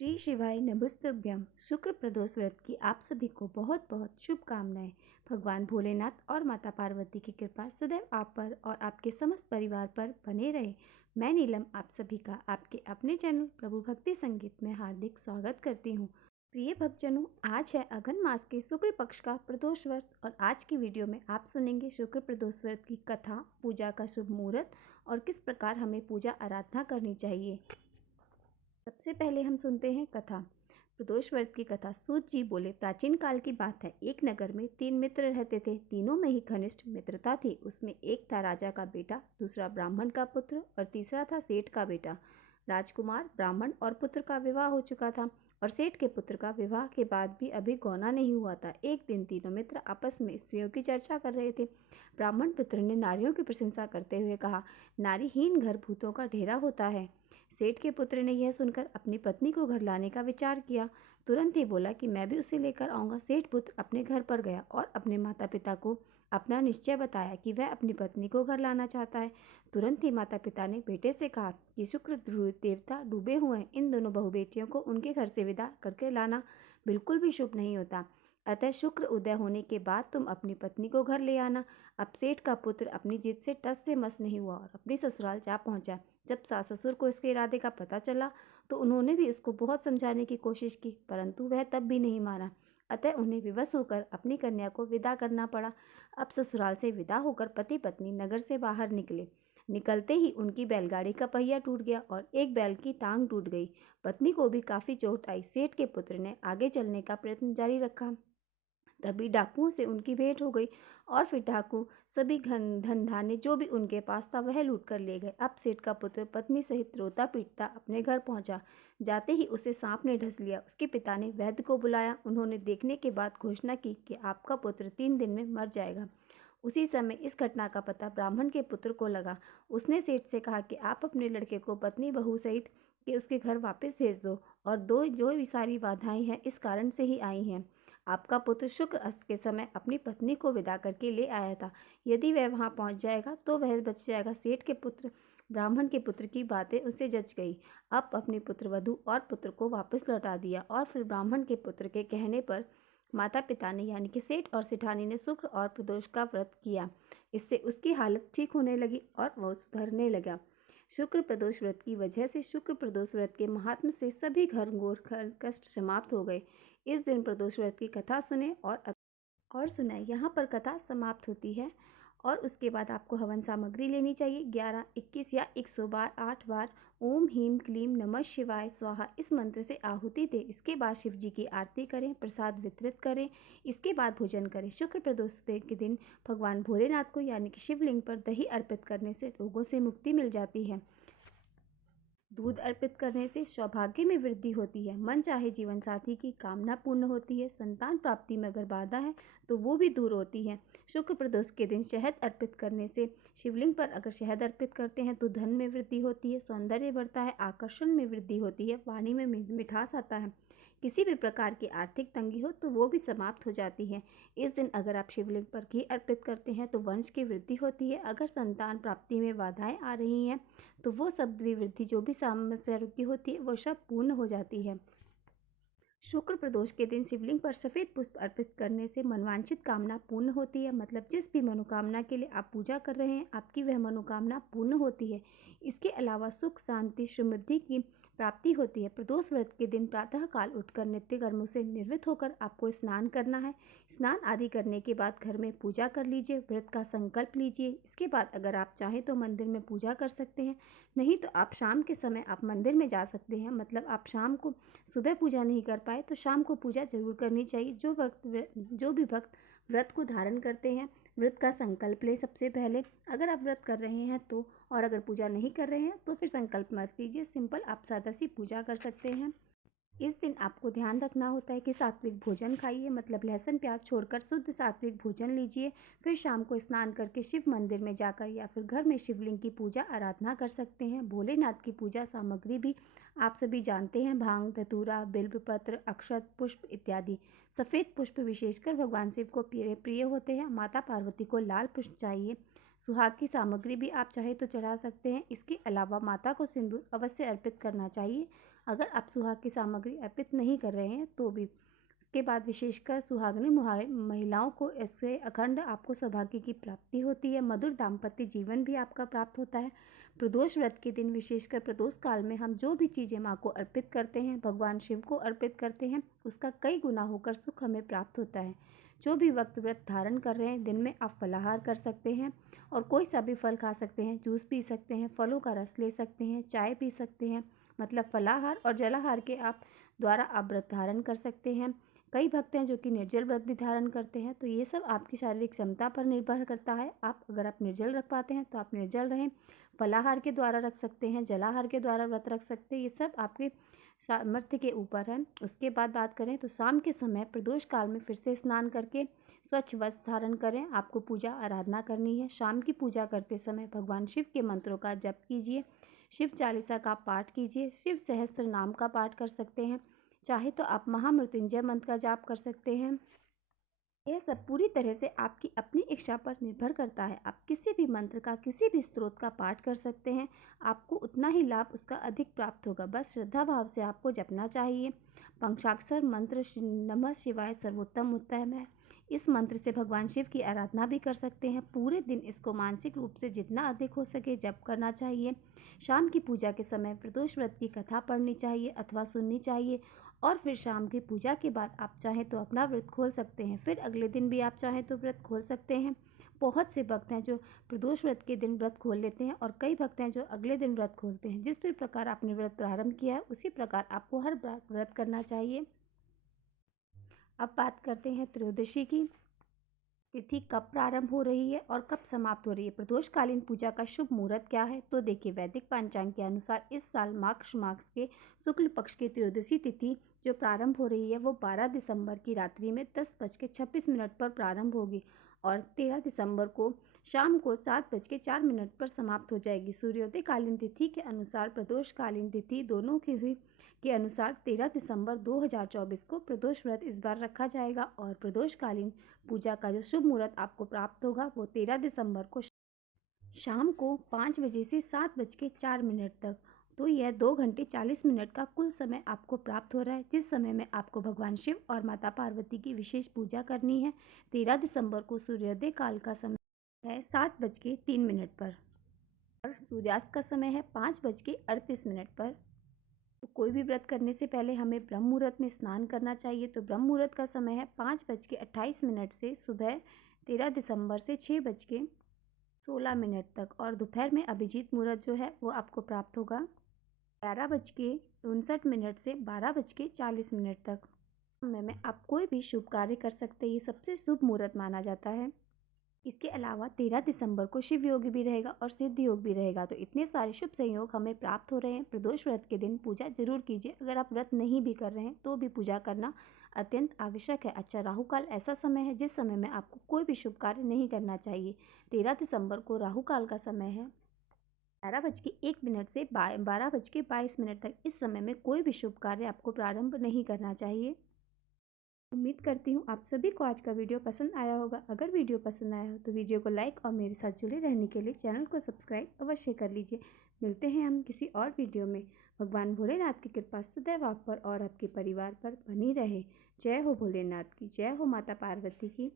श्री शिवाय नमस्तुभ्यम। शुक्र प्रदोष व्रत की आप सभी को बहुत बहुत शुभकामनाएं। भगवान भोलेनाथ और माता पार्वती की कृपा सदैव आप पर और आपके समस्त परिवार पर बने रहे। मैं नीलम आप सभी का आपके अपने चैनल प्रभु भक्ति संगीत में हार्दिक स्वागत करती हूँ। प्रिय भक्तजनों, आज है अघन मास के शुक्ल पक्ष का प्रदोष व्रत और आज की वीडियो में आप सुनेंगे शुक्र प्रदोष व्रत की कथा, पूजा का शुभ मुहूर्त और किस प्रकार हमें पूजा आराधना करनी चाहिए। सबसे पहले हम सुनते हैं कथा। प्रदोष व्रत की कथा। सूत जी बोले, प्राचीन काल की बात है। एक नगर में 3 मित्र रहते थे। तीनों में ही घनिष्ठ मित्रता थी। उसमें एक था राजा का बेटा, दूसरा ब्राह्मण का पुत्र और तीसरा था सेठ का बेटा। राजकुमार ब्राह्मण और पुत्र का विवाह हो चुका था और सेठ के पुत्र का विवाह के बाद भी अभी गौना नहीं हुआ था। एक दिन तीनों मित्र आपस में स्त्रियों की चर्चा कर रहे थे। ब्राह्मण पुत्र ने नारियों की प्रशंसा करते हुए कहा, नारीहीन घर भूतों का डेरा होता है। सेठ के पुत्र ने यह सुनकर अपनी पत्नी को घर लाने का विचार किया। तुरंत ही बोला कि मैं भी उसे लेकर आऊंगा। सेठ पुत्र अपने घर पर गया और अपने माता पिता को अपना निश्चय बताया कि वह अपनी पत्नी को घर लाना चाहता है। तुरंत ही माता पिता ने बेटे से कहा कि शुक्र देवता डूबे हुए हैं, इन दोनों बहु बेटियों को उनके घर से विदा करके लाना बिल्कुल भी शुभ नहीं होता। अतः शुक्र उदय होने के बाद तुम अपनी पत्नी को घर ले आना। अब सेठ का पुत्र अपनी जिद से टस से मस नहीं हुआ और अपनी ससुराल जा पहुंचा। जब सास ससुर को इसके इरादे का पता चला तो उन्होंने भी इसको बहुत समझाने की कोशिश की, परंतु वह तब भी नहीं माना। अतः उन्हें विवश होकर अपनी कन्या को विदा करना पड़ा। अब ससुराल से विदा होकर पति पत्नी नगर से बाहर निकले। निकलते ही उनकी बैलगाड़ी का पहिया टूट गया और एक बैल की टांग टूट गई। पत्नी को भी काफी चोट आई। सेठ के पुत्र ने आगे चलने का प्रयत्न जारी रखा। तभी डाकुओं से उनकी भेंट हो गई और फिर डाकू सभी धन धान्य जो भी उनके पास था वह लूट कर ले गए। अब सेठ का पुत्र पत्नी सहित रोता पीटता अपने घर पहुंचा। जाते ही उसे सांप ने ढस लिया। उसके पिता ने वैद्य को बुलाया। उन्होंने देखने के बाद घोषणा की कि आपका पुत्र 3 दिन में मर जाएगा। उसी समय इस घटना का पता ब्राह्मण के पुत्र को लगा। उसने सेठ से कहा कि आप अपने लड़के को पत्नी बहू सहित के उसके घर वापस भेज दो और जो भी सारी बाधाएं हैं इस कारण से ही आई हैं। आपका पुत्र शुक्र अस्त के समय अपनी पत्नी को विदा करके ले आया था। यदि वह वहां पहुंच जाएगा तो वह बच जाएगा। सेठ के पुत्र ब्राह्मण के पुत्र की बातें उसे जच गई। अब अपने पुत्र वधु और पुत्र को वापस लौटा दिया और फिर ब्राह्मण के पुत्र के कहने पर माता पिता ने यानी कि सेठ और सेठानी ने शुक्र और प्रदोष का व्रत किया। इससे उसकी हालत ठीक होने लगी और वह सुधरने लगा। शुक्र प्रदोष व्रत की वजह से शुक्र प्रदोष व्रत के महात्म से सभी घर घोर कष्ट समाप्त हो गए। इस दिन प्रदोष व्रत की कथा सुने और सुनाए। यहाँ पर कथा समाप्त होती है और उसके बाद आपको हवन सामग्री लेनी चाहिए। 11, 21 या 100 बार 8 बार ओम ह्रीम क्लीम नमः शिवाय स्वाहा इस मंत्र से आहुति दें। इसके बाद शिव जी की आरती करें, प्रसाद वितरित करें, इसके बाद भोजन करें। शुक्र प्रदोष के दिन भगवान भोलेनाथ को यानी कि शिवलिंग पर दही अर्पित करने से रोगों से मुक्ति मिल जाती है। दूध अर्पित करने से सौभाग्य में वृद्धि होती है। मन चाहे जीवन साथी की कामना पूर्ण होती है। संतान प्राप्ति में अगर बाधा है तो वो भी दूर होती है। शुक्र प्रदोष के दिन शहद अर्पित करने से शिवलिंग पर अगर शहद अर्पित करते हैं तो धन में वृद्धि होती है, सौंदर्य बढ़ता है, आकर्षण में वृद्धि होती है, वाणी में मिठास आता है। किसी भी प्रकार की आर्थिक तंगी हो तो वो भी समाप्त हो जाती है। इस दिन अगर आप शिवलिंग पर घी अर्पित करते हैं तो वंश की वृद्धि होती है। अगर संतान प्राप्ति में बाधाएं आ रही हैं तो वो सब वृद्धि जो भी समस्या रुकी होती है वो सब पूर्ण हो जाती है। शुक्र प्रदोष के दिन शिवलिंग पर सफ़ेद पुष्प अर्पित करने से मनवांछित कामना पूर्ण होती है। मतलब जिस भी मनोकामना के लिए आप पूजा कर रहे हैं आपकी वह मनोकामना पूर्ण होती है। इसके अलावा सुख शांति समृद्धि की प्राप्ति होती है। प्रदोष व्रत के दिन प्रातः काल उठकर नित्य कर्मों से निर्वृत्त होकर आपको स्नान करना है। स्नान आदि करने के बाद घर में पूजा कर लीजिए, व्रत का संकल्प लीजिए। इसके बाद अगर आप चाहें तो मंदिर में पूजा कर सकते हैं, नहीं तो आप शाम के समय आप मंदिर में जा सकते हैं। मतलब आप शाम को सुबह पूजा नहीं कर पाए तो शाम को पूजा जरूर करनी चाहिए। जो भी भक्त व्रत को धारण करते हैं व्रत का संकल्प ले सबसे पहले। अगर आप व्रत कर रहे हैं तो, और अगर पूजा नहीं कर रहे हैं तो फिर संकल्प मत लीजिए, सिंपल आप सादा सी पूजा कर सकते हैं। इस दिन आपको ध्यान रखना होता है कि सात्विक भोजन खाइए, मतलब लहसुन प्याज छोड़कर शुद्ध सात्विक भोजन लीजिए। फिर शाम को स्नान करके शिव मंदिर में जाकर या फिर घर में शिवलिंग की पूजा आराधना कर सकते हैं। भोलेनाथ की पूजा सामग्री भी आप सभी जानते हैं, भांग, धतूरा, बिल्वपत्र, अक्षत, पुष्प इत्यादि। सफ़ेद पुष्प विशेषकर भगवान शिव को प्रिय होते हैं। माता पार्वती को लाल पुष्प चाहिए। सुहाग की सामग्री भी आप चाहे तो चढ़ा सकते हैं। इसके अलावा माता को सिंदूर अवश्य अर्पित करना चाहिए। अगर आप सुहाग की सामग्री अर्पित नहीं कर रहे हैं तो भी। उसके बाद विशेषकर सुहागिनी महिलाओं को इससे अखंड आपको सौभाग्य की प्राप्ति होती है, मधुर दाम्पत्य जीवन भी आपका प्राप्त होता है। प्रदोष व्रत के दिन विशेषकर प्रदोष काल में हम जो भी चीज़ें माँ को अर्पित करते हैं, भगवान शिव को अर्पित करते हैं, उसका कई गुना होकर सुख हमें प्राप्त होता है। जो भी वक्त व्रत धारण कर रहे हैं, दिन में आप फलाहार कर सकते हैं और कोई सा भी फल खा सकते हैं, जूस पी सकते हैं, फलों का रस ले सकते हैं, चाय पी सकते हैं। मतलब फलाहार और जलाहार के द्वारा आप व्रत धारण कर सकते हैं। कई भक्त हैं जो कि निर्जल व्रत भी धारण करते हैं, तो ये सब आपकी शारीरिक क्षमता पर निर्भर करता है। अगर आप निर्जल रख पाते हैं तो आप निर्जल रहें, फलाहार के द्वारा रख सकते हैं, जलाहार के द्वारा व्रत रख सकते हैं, ये सब आपके सामर्थ्य के ऊपर है। उसके बाद बात करें तो शाम के समय प्रदोष काल में फिर से स्नान करके स्वच्छ वस्त्र धारण करें। आपको पूजा आराधना करनी है। शाम की पूजा करते समय भगवान शिव के मंत्रों का जप कीजिए, शिव चालीसा का पाठ कीजिए, शिव सहस्त्र नाम का पाठ कर सकते हैं, चाहे तो आप महामृत्युंजय मंत्र का जाप कर सकते हैं। यह सब पूरी तरह से आपकी अपनी इच्छा पर निर्भर करता है। आप किसी भी मंत्र का, किसी भी स्त्रोत का पाठ कर सकते हैं, आपको उतना ही लाभ उसका अधिक प्राप्त होगा। बस श्रद्धा भाव से आपको जपना चाहिए। पंचाक्षर मंत्र नमः शिवाय सर्वोत्तम उत्तम है। इस मंत्र से भगवान शिव की आराधना भी कर सकते हैं। पूरे दिन इसको मानसिक रूप से जितना अधिक हो सके जप करना चाहिए। शाम की पूजा के समय प्रदोष व्रत की कथा पढ़नी चाहिए अथवा सुननी चाहिए और फिर शाम की पूजा के बाद आप चाहें तो अपना व्रत खोल सकते हैं। फिर अगले दिन भी आप चाहें तो व्रत खोल सकते हैं। बहुत से भक्त हैं जो प्रदोष व्रत के दिन व्रत खोल लेते हैं और कई भक्त हैं जो अगले दिन व्रत खोलते हैं। जिस भी प्रकार आपने व्रत प्रारंभ किया है उसी प्रकार आपको हर व्रत करना चाहिए। अब बात करते हैं त्रयोदशी की। तिथि कब प्रारंभ हो रही है और कब समाप्त हो रही है। प्रदोषकालीन पूजा का शुभ मुहूर्त क्या है, तो देखिए वैदिक पंचांग के अनुसार इस साल माघ मास के शुक्ल पक्ष की त्रयोदशी तिथि जो प्रारंभ हो रही है वो 12 दिसंबर की रात्रि में 10:26 पर प्रारंभ होगी और 13 दिसंबर को शाम को 7:04 पर समाप्त हो जाएगी। सूर्योदय कालीन तिथि के अनुसार प्रदोषकालीन तिथि दोनों की हुई के अनुसार 13 दिसंबर 2024 को प्रदोष व्रत इस बार रखा जाएगा और प्रदोषकालीन पूजा का जो शुभ मुहूर्त आपको प्राप्त होगा वो 13 दिसंबर को शाम को 5 बजे से 7:04 तक। तो यह 2 घंटे 40 मिनट का कुल समय आपको प्राप्त हो रहा है, जिस समय में आपको भगवान शिव और माता पार्वती की विशेष पूजा करनी है। 13 दिसंबर को सूर्योदय काल का समय है 7:03 पर और सूर्यास्त का समय है 5:38 पर। तो कोई भी व्रत करने से पहले हमें ब्रह्म मुहूर्त में स्नान करना चाहिए। तो ब्रह्म मुहूर्त का समय है 5:28 से सुबह 13 दिसंबर से 6:16 तक और दोपहर में अभिजीत मुहूर्त जो है वो आपको प्राप्त होगा 11:59 से 12:40 तक। समय में आप कोई भी शुभ कार्य कर सकते हैं, ये सबसे शुभ मुहूर्त माना जाता है। इसके अलावा 13 दिसंबर को शिव योग भी रहेगा और सिद्ध योग भी रहेगा। तो इतने सारे शुभ संयोग हमें प्राप्त हो रहे हैं। प्रदोष व्रत के दिन पूजा जरूर कीजिए। अगर आप व्रत नहीं भी कर रहे हैं तो भी पूजा करना अत्यंत आवश्यक है। अच्छा, राहु काल ऐसा समय है जिस समय में आपको कोई भी शुभ कार्य नहीं करना चाहिए। 13 दिसंबर को राहु काल का समय है 11:01 से 12:22 तक। इस समय में कोई भी शुभ कार्य आपको प्रारंभ नहीं करना चाहिए। उम्मीद करती हूँ आप सभी को आज का वीडियो पसंद आया होगा। अगर वीडियो पसंद आया हो तो वीडियो को लाइक और मेरे साथ जुड़े रहने के लिए चैनल को सब्सक्राइब अवश्य कर लीजिए। मिलते हैं हम किसी और वीडियो में। भगवान भोलेनाथ की कृपा सदैव आप पर और आपके परिवार पर बनी रहे। जय हो भोलेनाथ की, जय हो माता पार्वती की।